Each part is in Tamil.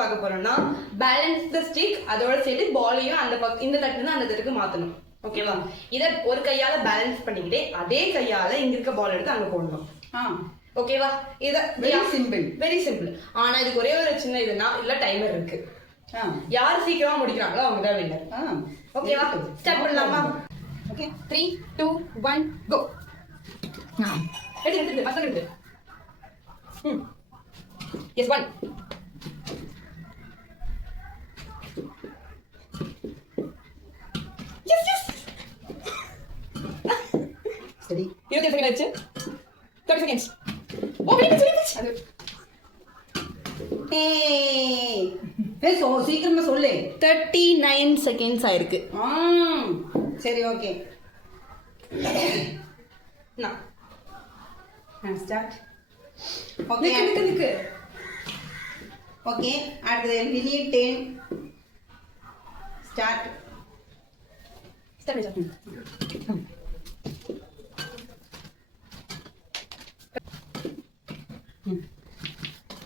பார்க்க போறோம்னா பேலன்ஸ் த ஸ்டிக், அதோட சேர்த்து பாலையும் அந்த இந்த தட்டுல இருந்து அந்த தட்டுக்கு மாத்தணும். ஓகேவா? இத ஒரு கையால பேலன்ஸ் பண்ணிக்கிட்டே அதே கையால இங்க இருக்க பால் எடுத்து அங்க போடணும். ஓகேவா? இத வெரி சிம்பிள். ஆனா இதுக்கு ஒரே ஒரு சின்ன இதுனா இல்ல டைமர் இருக்கு. யார் சீக்கிரமா முடிக்கிறாங்களோ அவங்க தான் வின்னர். ஓகேவா? ஸ்டார்ட் பண்ணலாமா? Okay 3 2 1 go. எடுத்து பசங்க எடுத்து. எஸ் 1. Yes yes. சரி 20 செகண்ட் ஆச்சு. 30 seconds. ஓ வெயிட் அது சோ சீக்கிரமா சொல்லு. 39 seconds ஆயிருக்கு. சரி ஓகே. நான் ஸ்டார்ட். ஓகே நிக்கு. ஓகே அடுத்து delete 10 ஸ்டார்ட்.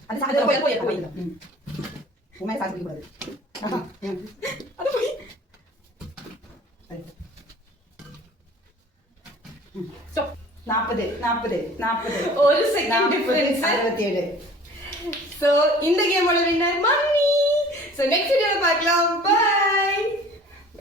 அது சாப்பிட போய் உண்மையை சாப்பிட கூடாது. அது போய் ஸ்டாப். 40 ஒரு செகண்ட் டிஃபரன்ஸ். 67. சோ இந்த கேமோட வின்னர் மம்மி. சோ நெக்ஸ்ட் வீடியோல பார்க்கலாம். பை.